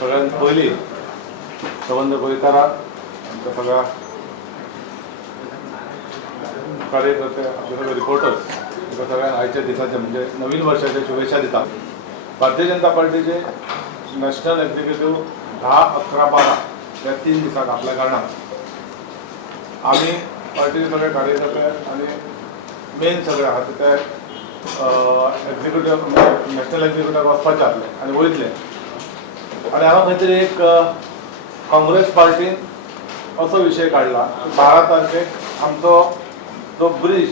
सगळ्यांत पयली संबंध गोंयकारां आमच्या सगळ्या कार्यकर्ते सगळे रिपोर्टर्स तांकां सगळ्यांक आयच्या दिसाचे म्हणजे नवीन वर्षाचे शुभेच्छा दिता। भारतीय जनता पार्टीचे नॅशनल एक्झिक्युटिव्ह 10, 11, 12 या 3 दिसाक आपल्या कारणान आम्ही पार्टीचे सगळे कार्यकर्ते आणि मेन सगळे आहात ते एक्झिक्युटिव्ह नॅशनल एक्झिक्युटिव्ह वचपाचे आसले आनी वयतले आनी हांगा खंय तरी एक काँग्रेस पार्टीन असो विशय काढला की 12 तारखेक आमचो जो ब्रिज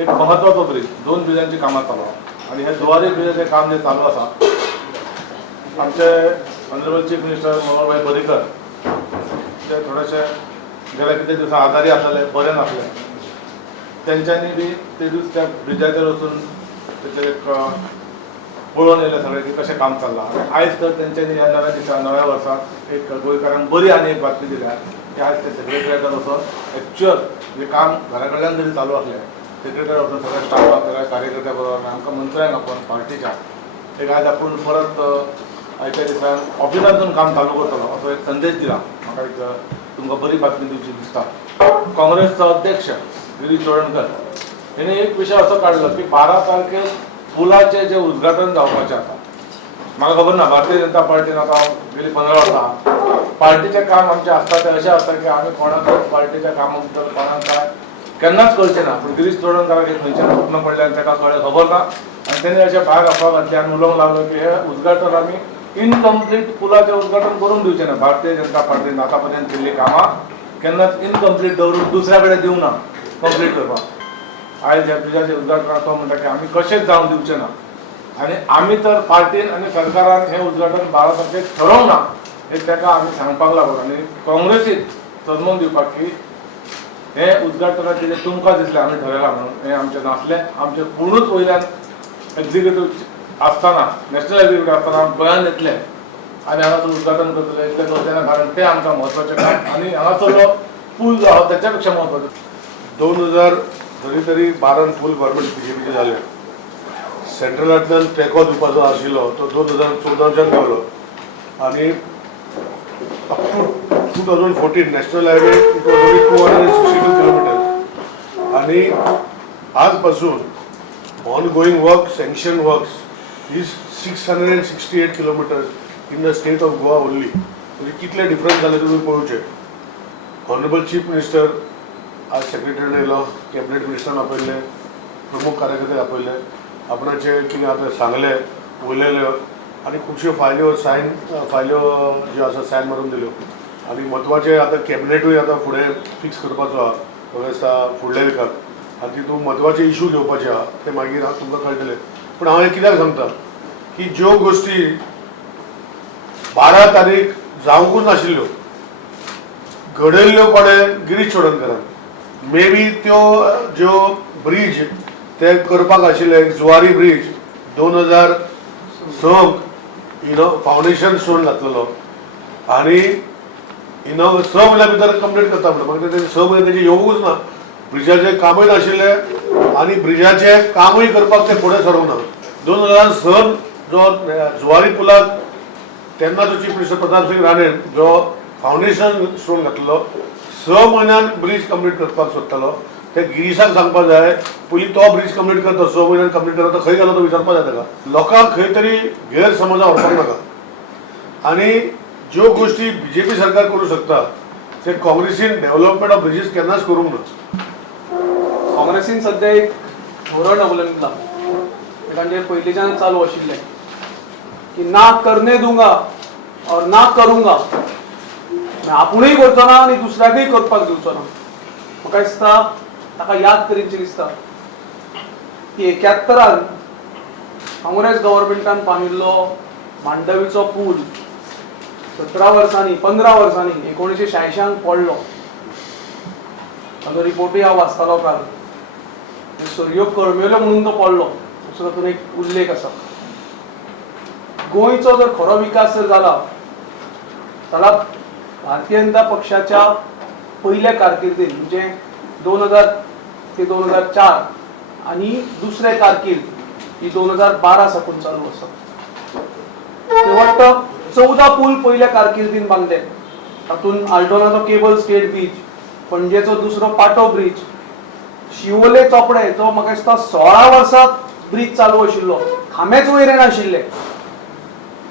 एक महत्वाचो ब्रिज 2 ब्रिजांची कामां चालू आणि हे दुवारी ब्रिजाचें काम जे चालू आसा आमचे honourable chief minister Manoharbhai Parrikar ते थोडेशे गेल्या किती दिवसां आजारी आसले बरे नासले तेंच्यांनी बी ते दीस त्या ब्रिजाचेर वचून तेचे एक पळोवन येयले सगळे की कशें काम चल्लां आनी आयज तर तेंच्यांनी ह्या नव्या दिसा नव्या वर्साक एक गोंयकारांक बरी आनी एक बातमी दिल्या की आज ते सेक्रेटरीएटार वचून एक्चुअल जे काम घरा कडल्यान जरी चालू आसलें सेक्रेटरीएटार वचून सगळ्या स्टाफाक सगळ्या कार्यकर्त्या बरोबर आमकां मंत्र्यांक आपोवन पार्टीच्या एक आज आपूण परत आयच्या दिसान ऑफिसांतून काम चालू करतलो असो एक संदेश दिला। म्हाका एक तुमकां बरी बातमी दिवची दिसता। काँग्रेसचो अध्यक्ष गिरीश चोडणकर हेणे एक विशय असो काडलो की 12 तारखेक पुलाचे जे उद्घाटन जावपाचें आसा म्हाका खबर ना भारतीय जनता पार्टीन आतां गेली 15 वर्सां पार्टीचें काम आमचें आसता तें अशें आसता की आमी कोणाकच पार्टीच्या कामा बद्दल कोणाक काय केन्नाच कळचें ना पूण गिरीश चोडणकराक एक खंयच्यान दुखणें पडलें ताका कळ्ळें खबर ना आनी तेणें अशें भायर अफवा घातली आनी उलोवंक लागलो की हे उद्घाटन आमी इनकम्प्लीट पुलाचें उद्घाटन करून दिवचें ना। भारतीय जनता पार्टीन आतां पर्यंत केल्ली कामां केन्नाच इनकम्प्लीट दवरून दुसऱ्या कडेन दिवं ना कंप्लीट करपाक। आयज ह्या ब्रिजाचें उद्घाटन तो म्हणटा की आमी कशेंच जावंक दिवचें ना आनी आमी तर पार्टीन आनी सरकारान हें उद्घाटन 12 तारखेक ठरोवंक ना हें ताका आमी सांगपाक लागून आनी काँग्रेसीक सजमोवन दिवपाक की हें उद्घाटनाचें जें तुमकां दिसलें आमी ठरयलां म्हणून हें आमचें नासलें। आमचें पुणूच वयल्यान एक्झिक्युटिव्ह आसतना नॅशनल एक्झिक्युटिव्ह आसतना गोंयांत येतले आनी हांगासर उद्घाटन करतले इतलें करचें ना कारण तें आमकां म्हत्वाचें काम आनी हांगासरलो पूल जो आसा तेच्या पेक्षा म्हत्वाचो। 2000 तरी 12 फूल गव्हर्मेंट बीजेपीचे जाले सेंट्रलांतल्यान तेंको दिवपाचो आशिल्लो तो 2014च्यान गावलो आनी up to 2014 national highway it was only 262 kilometre आनी आज पासून ongoing work sanction works is 668 kilometers in the state of Goa only म्हणजे कितले डिफरन्स जाले तुमी पळोवचे। ऑनरेबल चीफ मिनिस्टर आज सेक्रेटरीएट येयलो कॅबिनेट मिनिस्टरान आपयले प्रमुख कार्यकर्ते आपयले आपणाचे कितें आतां सांगले उलयले आनी खुबश्यो फायल्यो ज्यो आसा सायन मारून दिल्यो आनी म्हत्वाचे आतां कॅबिनेटूय आतां फुडें फिक्स करपाचो आहा काँग्रेसा फुडल्या विकाक आनी तितून म्हत्वाचे इशू घेवपाचे आहा ते मागीर हांव तुमकां कळटलें पूण हांव कित्याक सांगता की ज्यो गोश्टी 12 तारीख जावंकूच नाशिल्ल्यो घडयल्ल्यो कोणें गिरीश चोडणकरान मे बी त्यो ज्यो ब्रिज ते करपाक आशिल्ले जुवारी ब्रिज 2006 फावंडेशन स्टोन घातलेलो आनी स म्हयन्या भितर कंप्लीट करता म्हणून म्हाका ते 6 म्हयने तेजे येवंकूच ना ब्रिजाचें कामूय नाशिल्ले आनी ब्रिजाचें कामूय करपाक ते फुडें सरूंक ना। 2006 जो जुवारी पुलाक तेन्नाचो चीफ मिनिस्टर प्रताप सिंग राणेन जो फावंडेशन स्टोन घातलेलो 6 म्हयन्यान ब्रिज कंप्लीट करपाक सोदतालो ते गिरीशाक सांगपाक जाय पयलीं तो ब्रिज कंप्लीट करता 6 म्हयन्यान कंप्लीट करता खंय गेलो तो विचारपाक जाय ताका लोकांक खंय तरी गैरसमजा व्हरपाक नाका आनी ज्यो गोश्टी बीजेपी सरकार करूं शकता ते काँग्रेसीन डेव्हलपमेंट ऑफ ब्रिजीस केन्नाच करूंक ना। काँग्रेसीन सध्या एक धोरण अवलंबिला तांचे पयलींच्यान चालू आशिल्लें की ना करने दूंगा और ना करूंगा आपुणूय करचो ना आनी दुसऱ्याकय करपाक दिवचो ना। म्हाका दिसता ताका याद करीची दिसता की 71 काँग्रेस गव्हर्मेंटान बांदिल्लो मांडवीचो पूल 17 वर्सांनी 15 वर्सांनी 1986 पडलो ताचो रिपोर्टूय हांव वाचतालो काल सर्यो कळमेल्यो म्हणून तो पडलो असो तातूंत एक उल्लेख आसा। गोंयचो जर खरो विकास जर जाला जाल्यार भारतीय जनता पक्षाच्या पयल्या कारकिर्दीत म्हणजे 2000 ते 2004 आनी दुसरे कारकीर्द ही 2012 साकून चालू आसा। वाटतं 14 पूल पहिल्या कारकिर्दीन बांधले. तातूंत आल्टोनाचो केबल स्टेट ब्रिज, पणजेचो दुसरो पाटो ब्रिज, शिवोले चोपडे जो म्हाका दिसता 16 वर्सां ब्रिज चालू आशिल्लो, खांबेच वयर नाशिल्ले.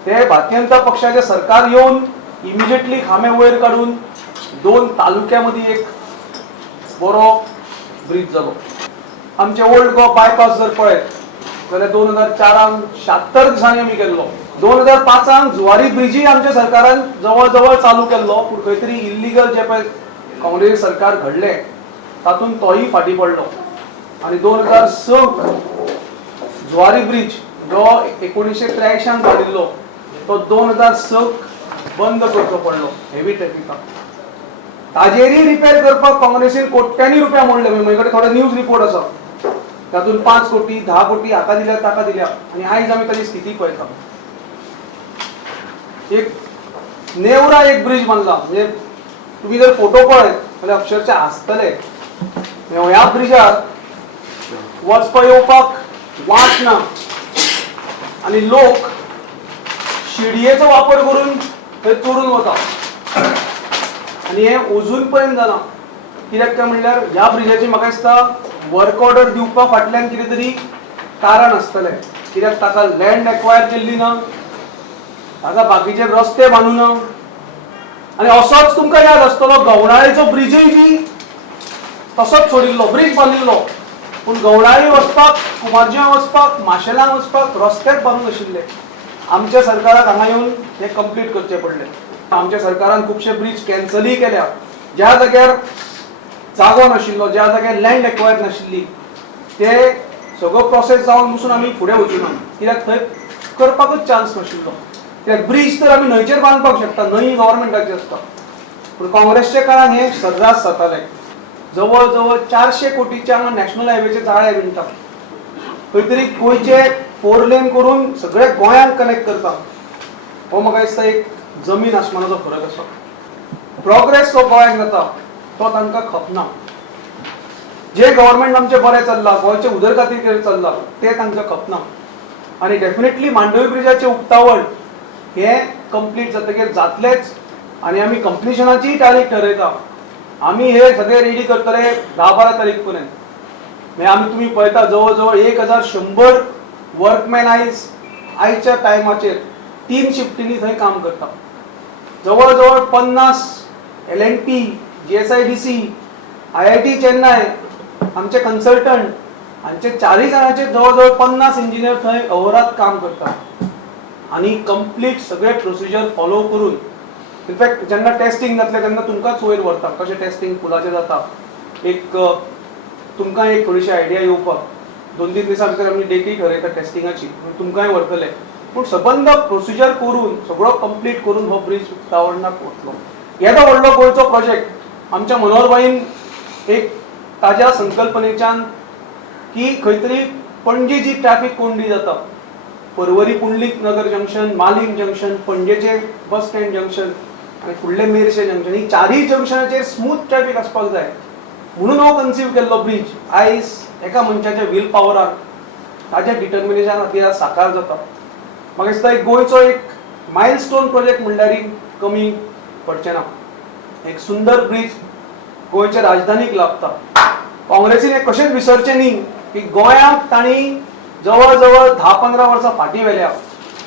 ते भारतीय जनता पक्षाचे सरकार येवन इमिजिएटली खांबे वयर काडून 2 तालुक्यां मदीं एक बरो ब्रिज जालो. आमचे ओल्ड गोवा बायपास जर पळयत जाल्यार 2004 76 दिसांनी आमी केल्लो. 2005 जुवारी ब्रिजूय आमच्या सरकारान जवळ जवळ चालू केल्लो, पूण खंय तरी इल्लिगल जे पळय काँग्रेस सरकार घडले तातूंत तोय फाटी पडलो. आनी 2006 जुवारी ब्रिज जो 1983 बांदिल्लो तो 2006 बंद करचो पडलो हेवी ट्रॅफिकाक. ताजेरी रिपेर करपाक काँग्रेसीन कोट्यांनी रुपया मोडले. म्हजे कडेन थोडे न्यूज रिपोर्ट आसा, तातूंत 5 कोटी 10 कोटी हाका दिल्या ताका दिल्या, आनी आयज आमी ताची स्थिती पळयता. एक नेवरा एक ब्रिज बांदला, म्हणजे तुम्ही जर फोटो पळयत जाल्यार अक्षरशः हांसतले. ह्या ब्रिजार वचपा येवपाक वाट ना आनी लोक शिडयेचो वापर करून थंय चडून वता. आनी हें अजून पर्यंत जाना. कित्याक काय म्हणल्यार ह्या ब्रिजाची म्हाका दिसता वर्क ऑर्डर दिवपा फाटल्यान कितें तरी कारण आसतलें. कित्याक ताका लँड एक्वायर केल्ली ना, ताका बाकीचे रस्ते बांदूना. आनी असोच तुमकां याद आसतलो गवणाळेचो ब्रिजूय बी तसोच सोडिल्लो, ब्रिज बांदिल्लो, पूण गवणाळी वचपाक, कुमारजुव्यां वचपाक, माशेलांक वचपाक रस्तेच बांदून आशिल्ले. आमच्या सरकाराक हांगा येवन हे कंप्लीट करचे पडले. आमच्या सरकारान खुबशे ब्रिज कॅन्सलूय केल्या. ज्या जाग्यार जागो नाशिल्लो, ज्या जाग्यार लँड एक्वायर नाशिल्ली, ते सगळो प्रोसेस जावन पसून आमी फुडें वचूना. कित्याक थंय करपाकच चान्स नाशिल्लो. कित्याक ब्रिज तर आमी न्हंयचेर बांदपाक शकता, न्हंय गव्हर्मेंटाची आसता. पूण काँग्रेसच्या काळान हे सर्रास जाताले. जवळ जवळ 400 कोटीचे हांगा नॅशनल हायवेचे जाळे विणटा. खंय तरी गोंयचे 4 लेन करून सगळे गोंयांक कनेक्ट करता. हो म्हाका दिसता एक जमीन आसमानाचो फरक आसा. प्रोग्रेस जो गोंयांत जाता तो तांकां खपना. जे गव्हर्मेंट आमचे बरें चल्लां, गोंयचे उदरगतीर चल्लां, ते तांकां खपना. आनी डेफिनेटली मांडवी ब्रिजाचे उक्तावण हे कंप्लीट जातकीर जातलेच. आनी आमी कंप्लिशनाची तारीख ठरयता. आमी हे सगळे रेडी करतले 10-12 तारीख पर्यंत. म्हणजे आमी तुमी पळयता जवळ जवळ 1100 वर्कमॅन आयच्या टायमाचेर 3 शिफ्टींनी थंय काम करता. जवळ जवळ 50 L&T, GSIDC, IIT चेन्नय आमचे कन्सल्टंट हांचे 4 जाणांचे जवळ जवळ 50 इंजिनियर थंय अहोरात काम करता. आनी कंप्लीट सगळे प्रोसिजर फॉलो करून, इनफॅक्ट जेन्ना टेस्टिंग जातले तेन्ना तुमकांच वयर व्हरता कशें टेस्टिंग पुलाचें जाता. एक तुमकां एक थोडीशी आयडिया येवपाक 2-3 दिसां भितर आमी डेटी ठरयता टेस्टिंगाची, तुमकांय व्हरतले. पूण सबंद प्रोसिजर करून सगळो कंप्लीट करून हो ब्रिज उक्तावणाक वतलो. येदो व्हडलो गोंयचो प्रोजेक्ट आमच्या मनोहरभाईन एक ताज्या संकल्पनेच्यान की खंय तरी पणजे जी ट्रॅफिक कोंडी जाता, परवरी पुंडलीक नगर junction, Malim junction, पणजेचे bus stand junction आनी फुडले मेरशे जंक्शन, ही 4 जंक्शनाचेर स्मूथ ट्रॅफिक आसपाक जाय म्हणून हो कन्सीव केल्लो ब्रिज आयज एका मनशाच्या वील पावरान, ताच्या डिटर्मिनेशन खातीर साकार जाता. म्हाका दिसता एक गोंयचो एक मायलस्टोन प्रोजेक्ट म्हणल्यार कमी पडचें ना. एक सुंदर ब्रिज गोंयच्या राजधानीक लाभता. काँग्रेसीन हें कशेंच विसरचें न्ही की गोंयांत तांणी जवळ जवळ 10-15 वर्सां फाटीं व्हेल्या.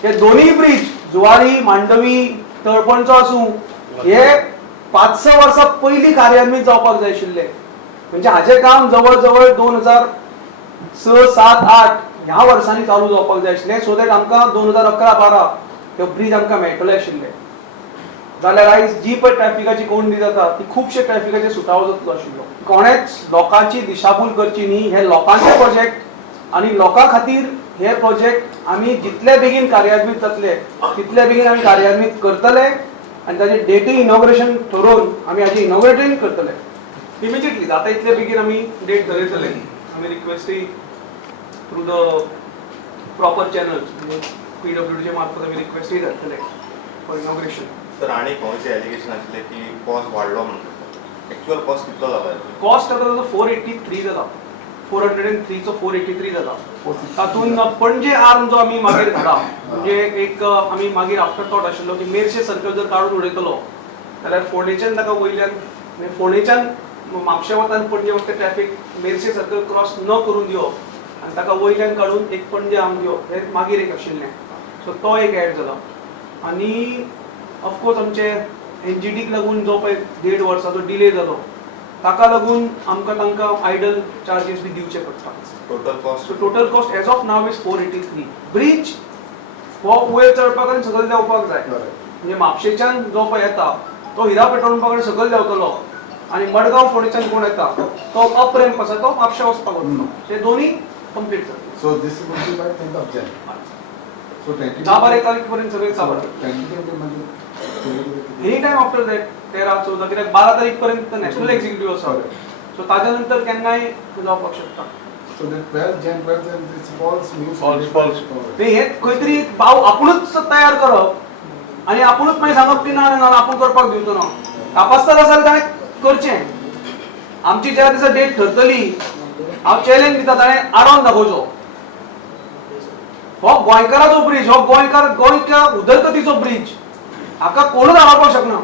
हे दोनूय ब्रिज जुवारी, मांडवी, तळपणचो आसूं, हे 5-6 वर्सां पयलीं कार्यान्वीत जावपाक जाय आशिल्ले. म्हणजे हाजें काम जवळ जवळ 2006, 7, 8 ह्या वर्सांनी चालू जावपाक जाय आशिल्लें. सो दॅट आमकां 2011-12 हे ब्रिज आमकां मेळटले आशिल्ले. जाल्यार आयज जी पळय ट्रॅफिकाची कोंडी जाता ती खुबशे ट्रॅफिकाचे सुटावो जातलो आशिल्लो. कोणेच लोकांची दिशाभूल करची न्ही. हे लोकांचे प्रोजेक्ट आनी लोकां खातीर हे प्रोजेक्ट आमी जितले बेगीन कार्यान्वीत जातले तितले बेगीन आमी कार्यान्वीत करतले आनी ताजे डेटी इनॉग्रेशन ठरोवन आमी हाजी इनॉग्रेशन करतले. इमिजिएटली जाता इतले बेगीन आमी डेट धरयतले. आमी रिक्वेस्टूय थ्रू द प्रॉपर चॅनल्स म्हणजे PWDचे मार्फत आमी रिक्वेस्टूय धाडटले फॉर इनॉग्रेशन. सर आनी खंयचे एलिगेशन आसले की कॉस्ट वाडलो म्हणून एक्चुअल कॉस्ट कितलो जाला? कॉस्ट आतां 483 जाला. 403 चो 483 जाला. तातूंत पणजे आर्म जो आमी मागीर घडा म्हणजे एक आमी मागीर आफ्टर थॉट आशिल्लो की मेर्शे सर्कल जर काडून उडयतलो जाल्यार फोंडेच्यान ताका वयल्यान म्हणजे फोंडेच्यान म्हापशा वतान पणजे वचपी ट्रॅफिक मेर्शे सर्कल क्रॉस न करून दिवप आनी ताका वयल्यान काडून एक पणजे आर्म दिवप हें मागीर एक आशिल्लें सो तो एक एड जालो आनी ऑफकोर्स आमचे एनजीटीक लागून जो पळय 1.5 वर्साचो डिले जालो ताका लागून आमकां तांकां आयडल चार्जीस बी दिवचे पडटा total cost as of now is 483 bridge हो वयर चडपाक आनी सकयल देंवपाक जाय म्हणजे म्हापशेच्यान जो पळय येता तो हिरा पेट्रोल पंपा कडेन सकयल देंवतलो आनी मडगांव फोंडेच्यान कोण येता तो अप रॅम्प आसा तो म्हापशा वचपाक वतलो ते दोनी कंप्लीट जातले So this is going to be by 10th of Jan. So 20. 10-12 तारीख पर्यंत सगळे चालू 20 म्हणजे एनी टाइम आफ्टर दॅट 13-14 कित्याक 12 तारीख पर्यंत नॅशनल एक्झिक्युटिव्ह आसा सो ताज्या नंतर केन्नाय जावपाक शकता So the 12th Jan, 12th Jan, this false news. False. हे खंय तरी भाव आपुणूच तयार करप आनी आपुणूच मागीर सांगप की ना ना ना आपूण करपाक दिवचो ना तापासता आसा ताणें करचें आमची ज्या दिसा डेट ठरतली हांव चॅलेंज दिता ताणें आडोवन दाखोवचो हो गोंयकाराचो ब्रिज हो गोंयकार उदरगतीचो ब्रिज हाका कोणूच आडोवपाक शकना